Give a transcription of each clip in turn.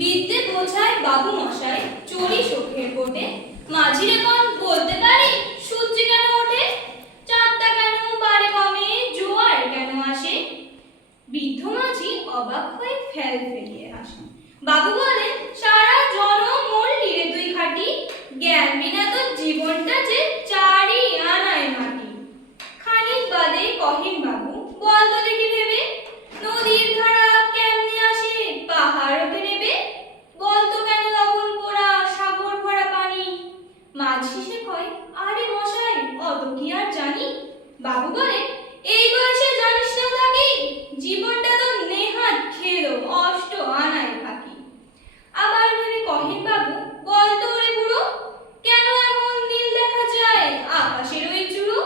বিদ্যে বোঝায় বাবু মশাই চড়ি চোখের কোটে। মাঝিরে কোন বলতে পারি সূর্য কেন ওঠে? চাঁদটা কেন বারে কমে, জোয়ার কেন আসে? বৃদ্ধ মাঝি অবাক হয়ে ফেল ফেলিয়ে হাসে। বাবু বলে, সারা জনম মরলি রে তুই খাটি, জ্ঞান বিনা তোর জীবনটা যে চারি আনায় মাটি। খানিক বাদে কহেন বাবু, বল তো দেখি ভেবে, নদীর ধারা কেমনে আসে পাহাড় ওঠে নেবে? বল তো কেন লবণ পোড়া সাগর ভরা পানি? মাঝি সে কয়, আরে মশাই অত কি আর জানি। বাবু বলে, এই বয়সে জানিস না থাকি, জীবনটা তো নেহাত খেলো অষ্ট আনায় ফাঁকি। আবার ভেবে কহেন বাবু, বল তো রে বুড়ো, কেন এমন নীল দেখা যায় আকাশের ওই চূড়ো?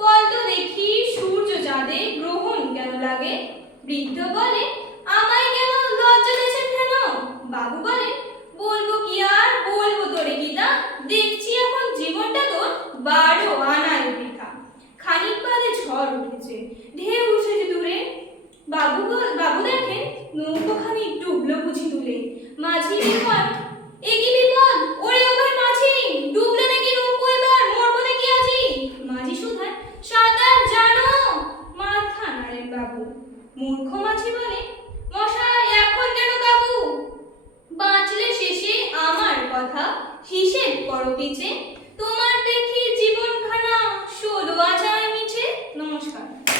বল তো দেখি সূর্য চাঁদে গ্রহণ কেন লাগে? বৃদ্ধ বলে, আমায় কেন লজ্জা দিয়েছেন কেন? বাবু বলে, বলবো কি আর বলবো তোরে গীতা, দেখছি এখন জীবনটা তোর বারো আনায় বৃথা। খানিক বাদে ঝড় উঠেছে, ঢেউ উঠেছে দূরে। বাবু দেখেন নৌকোখানি ডুবলো বুঝি তুলে। মাঝি বিপদ, এ কি বিপদ, ওরে ও ভাই মাঝি, ডুবলে নাকি নৌকো, এবার মরবো নাকি আজি? মাঝি শুধায়, সাঁতার জানো? মাথা নাড়েন বাবু। মূর্খ মাঝি বলে, মশাই এখন কেন কাবু? বাঁচলে শেষে আমার কথা হিসেব করো পিছে।